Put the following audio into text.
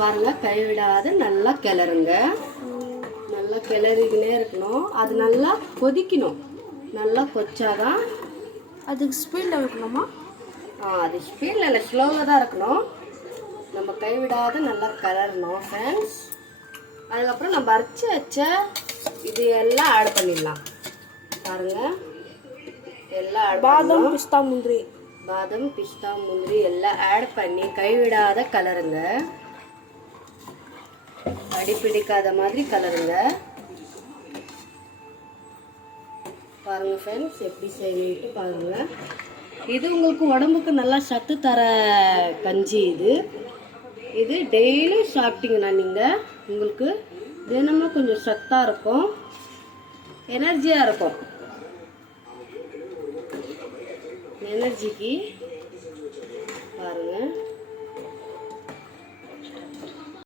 பாருங்கள், கைவிடாது நல்லா கிளறுங்க. நல்லா கிளறிக்கினே இருக்கணும். அது நல்லா கொதிக்கணும். நல்லா கொச்சாதான். அதுக்கு ஸ்பீடில் வைக்கணுமா? அது ஸ்பீடில் இல்லை, ஸ்லோவில் தான் இருக்கணும். நம்ம கைவிடாது நல்லா கிளறணும் ஃப்ரெண்ட்ஸ். அதுக்கப்புறம் நம்ம அரைச்சி வச்ச இது எல்லாம் ஆட் பண்ணிடலாம். பாருங்கள், எல்லாம் ஆட் பாதாம், பிஸ்தா, முந்திரி, பாதாம், பிஸ்தா, முந்திரி எல்லாம் ஆட் பண்ணி கைவிடாத கலருங்க. அடிப்பிடிக்காத மாதிரி கலருங்க. பாருங்கள் ஃப்ரெண்ட்ஸ், எப்படி செய்யிட்டு பாருங்கள். இது உங்களுக்கு உடம்புக்கு நல்லா சத்து தர கஞ்சி. இது டெய்லி சாப்பிட்டீங்கன்னா நீங்கள் உங்களுக்கு தினமும் கொஞ்சம் சத்தாக இருக்கும், எனர்ஜியாக இருக்கும். எனர்ஜிக்கு பாருங்கள்.